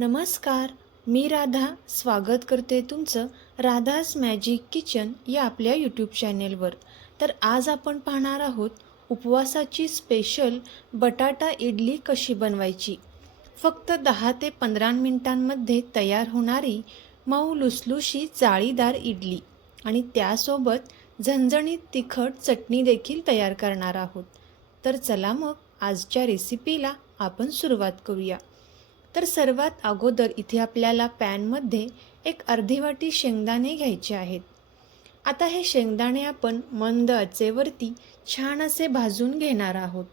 नमस्कार मी राधा. स्वागत करते तुमचं राधास मॅजिक किचन या आपल्या यूट्यूब चॅनेलवर तर आज आपण पाहणार आहोत उपवासाची स्पेशल बटाटा इडली कशी बनवायची. फक्त दहा ते पंधरा मिनिटांमध्ये तयार होणारी मऊ लुसलुशी जाळीदार इडली. आणि त्यासोबत झणझणीत तिखट चटणी देखील तयार करणार आहोत. तर चला मग आजच्या रेसिपीला आपण सुरुवात करूया. तर सर्वात अगोदर इथे आपल्याला पॅनमध्ये एक अर्धी वाटी शेंगदाणे घ्यायचे आहेत. आता हे शेंगदाणे आपण मंद आचेवरती छान असे भाजून घेणार आहोत.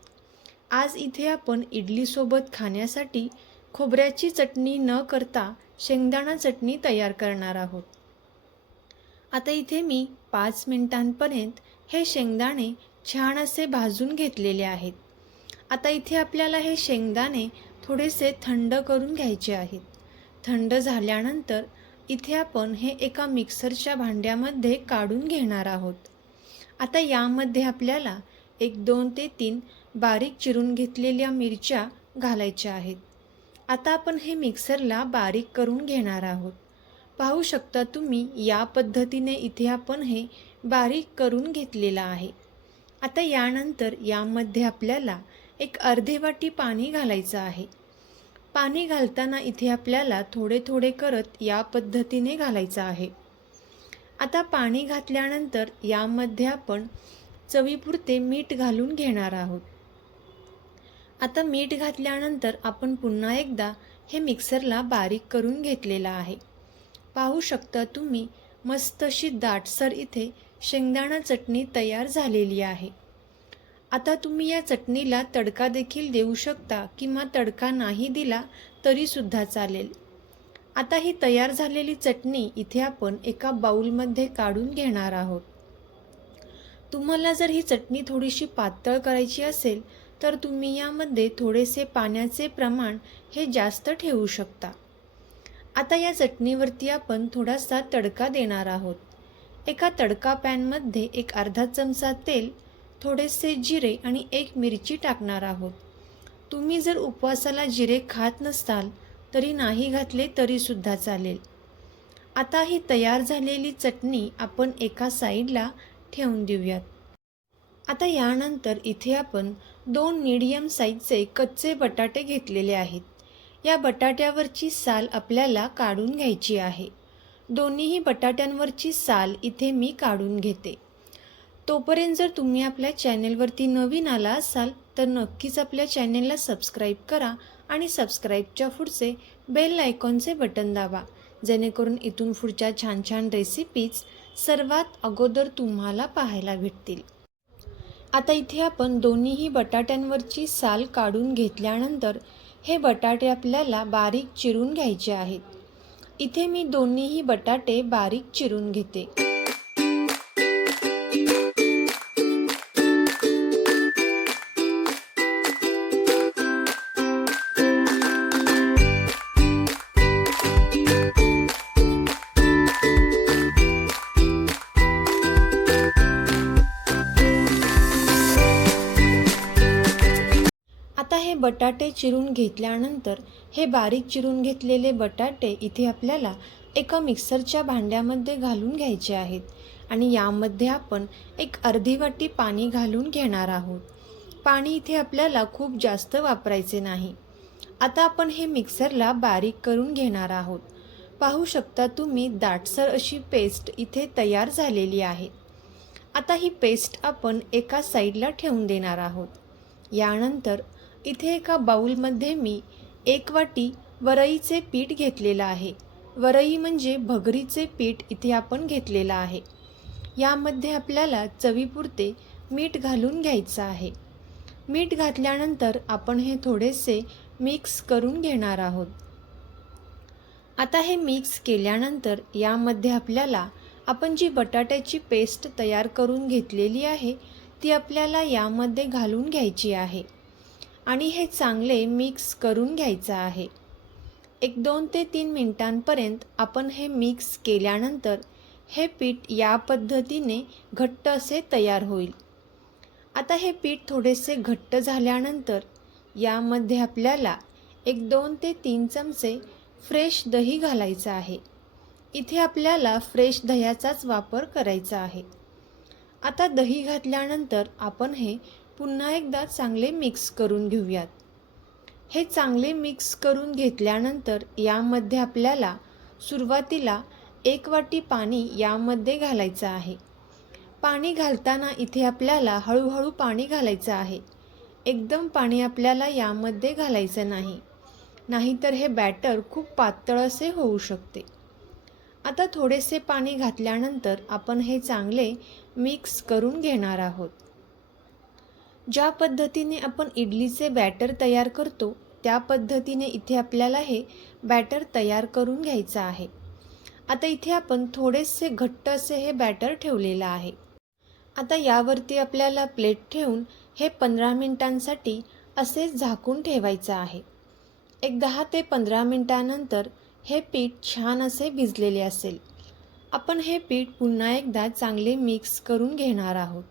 आज इथे आपण इडलीसोबत खाण्यासाठी खोबऱ्याची चटणी न करता शेंगदाणा चटणी तयार करणार आहोत. आता इथे मी पाच मिनिटांपर्यंत हे शेंगदाणे छान असे भाजून घेतलेले आहेत. आता इथे आपल्याला हे शेंगदाणे थोडेसे थंड करून घ्यायचे आहेत. थंड झाल्यानंतर इथे आपण हे एका मिक्सरच्या भांड्यामध्ये काढून घेणार आहोत. आता यामध्ये आपल्याला एक दोन ते तीन बारीक चिरून घेतलेल्या मिरच्या घालायच्या आहेत. आता आपण हे मिक्सरला बारीक करून घेणार आहोत. पाहू शकता तुम्ही या पद्धतीने इथे आपण हे बारीक करून घेतलेलं आहे. आता यानंतर यामध्ये आपल्याला एक अर्धे वाटी पाणी घालायचं आहे. पाणी घालताना इथे आपल्याला थोडे थोडे करत या पद्धतीने घालायचं आहे. आता पाणी घातल्यानंतर यामध्ये आपण चवीपुरते मीठ घालून घेणार आहोत. आता मीठ घातल्यानंतर आपण पुन्हा एकदा हे मिक्सरला बारीक करून घेतलेलं आहे. पाहू शकता तुम्ही मस्त अशी दाटसर इथे शेंगदाणा चटणी तयार झालेली आहे. आता तुम्ही या चटणीला तडका देखील देऊ शकता किंवा तडका नाही दिला तरीसुद्धा चालेल. आता ही तयार झालेली चटणी इथे आपण एका बाऊलमध्ये काढून घेणार आहोत. तुम्हाला जर ही चटणी थोडीशी पातळ करायची असेल तर तुम्ही यामध्ये थोडेसे पाण्याचे प्रमाण हे जास्त ठेवू शकता. आता या चटणीवरती आपण थोडासा तडका देणार आहोत. एका तडका पॅनमध्ये एक अर्धा चमचा तेल थोडेसे जिरे आणि एक मिरची टाकणार आहोत. तुम्ही जर उपवासाला जिरे खात नसताल तरी नाही घातले तरीसुद्धा चालेल. आता ही तयार झालेली चटणी आपण एका साईडला ठेवून देऊयात. आता यानंतर इथे आपण दोन मीडियम साईजचे कच्चे बटाटे घेतलेले आहेत. या बटाट्यावरची साल आपल्याला काढून घ्यायची आहे. दोन्हीही बटाट्यांवरची साल इथे मी काढून घेते. तोपर्यंत जर तुम्ही आपल्या चॅनेलवरती नवीन आला असाल तर नक्कीच आपल्या चॅनेलला सबस्क्राईब करा आणि सबस्क्राईबच्या पुढचे बेल आयकॉनचे बटन दाबा. जेणेकरून इथून पुढच्या छान छान रेसिपीज सर्वात अगोदर तुम्हाला पाहायला भेटतील. आता इथे आपण दोन्हीही बटाट्यांवरची साल काढून घेतल्यानंतर हे बटाटे आपल्याला बारीक चिरून घ्यायचे आहेत. इथे मी दोन्हीही बटाटे बारीक चिरून घेते. बटाटे चिरून घेतल्यानंतर हे बारीक चिरून घेतलेले बटाटे इथे आपल्याला एका मिक्सरच्या भांड्यामध्ये घालून घ्यायचे आहेत. आणि यामध्ये आपण एक अर्धी वाटी पाणी घालून घेणार आहोत. पाणी इथे आपल्याला खूप जास्त वापरायचे नाही. आता आपण हे मिक्सरला बारीक करून घेणार आहोत. पाहू शकता तुम्ही दाटसर अशी पेस्ट इथे तयार झालेली आहे. आता ही पेस्ट आपण एका साईडला ठेवून देणार आहोत. यानंतर इथे एका बाऊलमध्ये मी एक वाटी वरईचे पीठ घेतलेलं आहे. वरई म्हणजे भगरीचे पीठ इथे आपण घेतलेलं आहे. यामध्ये आपल्याला चवीपुरते मीठ घालून घ्यायचं आहे. मीठ घातल्यानंतर आपण हे थोडेसे मिक्स करून घेणार आहोत. आता हे मिक्स केल्यानंतर यामध्ये आपल्याला आपण जी बटाट्याची पेस्ट तयार करून घेतलेली आहे ती आपल्याला यामध्ये घालून घ्यायची आहे. आणि हे चांगले मिक्स करून घ्यायचं आहे. एक दोन ते तीन मिनटांपर्यंत आपण हे मिक्स केल्यानंतर हे पीठ या पद्धतीने घट्ट असे तयार होईल. आता हे पीठ थोडेसे घट्ट झाल्यानंतर यामध्ये आपल्याला एक दोन ते तीन चमचे फ्रेश दही घालायचं आहे. इथे आपल्याला फ्रेश दह्याचाच वापर करायचा आहे. आता दही घातल्यानंतर आपण हे पुन्हा एकदा चांगले मिक्स करून घेऊयात. हे चांगले मिक्स करून घेतल्यानंतर यामध्ये आपल्याला सुरुवातीला एक वाटी पाणी यामध्ये घालायचं आहे. पाणी घालताना इथे आपल्याला हळूहळू पाणी घालायचं आहे. एकदम पाणी आपल्याला यामध्ये घालायचं नाही. नाहीतर हे बॅटर खूप पातळ असे होऊ शकते. आता थोडेसे पाणी घातल्यानंतर आपण हे चांगले मिक्स करून घेणार आहोत. ज्या पद्धतीने आपण इडलीचे बॅटर तयार करतो त्या पद्धतीने इथे आपल्याला हे बॅटर तयार करून घ्यायचं आहे. आता इथे आपण थोडेसे घट्ट असे हे बॅटर ठेवलेलं आहे. आता यावरती आपल्याला प्लेट ठेवून हे पंधरा मिनिटांसाठी असेच झाकून ठेवायचं आहे. एक दहा ते पंधरा मिनिटानंतर हे पीठ छान असे भिजलेले असेल. आपण हे पीठ पुन्हा एकदा चांगले मिक्स करून घेणार आहोत.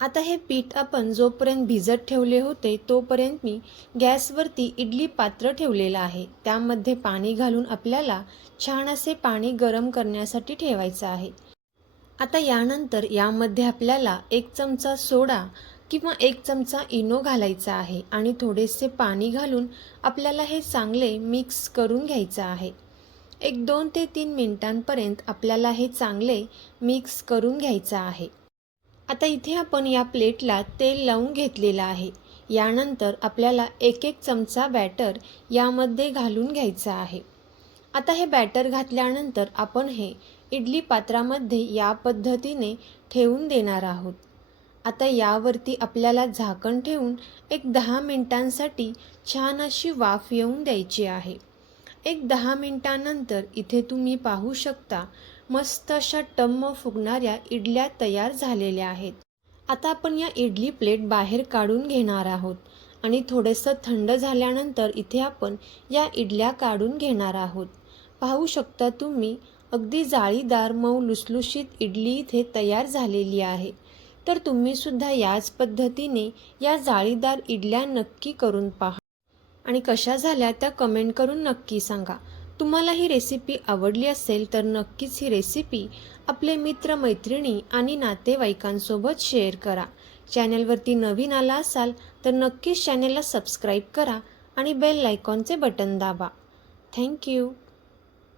आता हे पीठ आपण जोपर्यंत भिजत ठेवले होते तोपर्यंत मी गॅसवरती इडली पात्र ठेवलेलं आहे. त्यामध्ये पाणी घालून आपल्याला छान असे पाणी गरम करण्यासाठी ठेवायचं आहे. आता यानंतर यामध्ये आपल्याला एक चमचा सोडा किंवा एक चमचा इनो घालायचा आहे आणि थोडेसे पाणी घालून आपल्याला हे चांगले मिक्स करून घ्यायचं आहे. एक दोन ते तीन मिनिटांपर्यंत आपल्याला हे चांगले मिक्स करून घ्यायचं आहे. आता इथे आपण या प्लेटला तेल लावून घेतलेलं आहे. यानंतर आपल्याला एक एक चमचा बॅटर यामध्ये घालून घ्यायचा आहे. आता हे बॅटर घातल्यानंतर आपण हे इडली पात्रामध्ये या पद्धतीने ठेवून देणार आहोत. आता यावरती आपल्याला झाकण ठेवून एक दहा मिनटांसाठी छान अशी वाफ येऊन द्यायची आहे. एक दहा मिनटानंतर इथे तुम्ही पाहू शकता मस्त अशा टम्म फुगणाऱ्या इडल्या तयार झालेल्या आहेत. आता आपण या इडली प्लेट बाहेर काढून घेणार आहोत आणि थोडंसं थंड झाल्यानंतर इथे आपण या इडल्या काढून घेणार आहोत. पाहू शकता तुम्ही अगदी जाळीदार मऊ लुसलुशीत इडली इथे तयार झालेली आहे. तर तुम्हीसुद्धा याच पद्धतीने या जाळीदार इडल्या नक्की करून पहा. आणि कशा झाल्या त्या कमेंट करून नक्की सांगा. तुम्हाला ही रेसिपी आवडली असेल तर नक्कीच ही रेसिपी आपले मित्र मैत्रिणी आणि नातेवाईकांसोबत शेअर करा. चॅनलवरती नवीन आला असाल तर नक्कीच चॅनलला सबस्क्राईब करा आणि बेल आयकॉनचे बटन दाबा. Thank you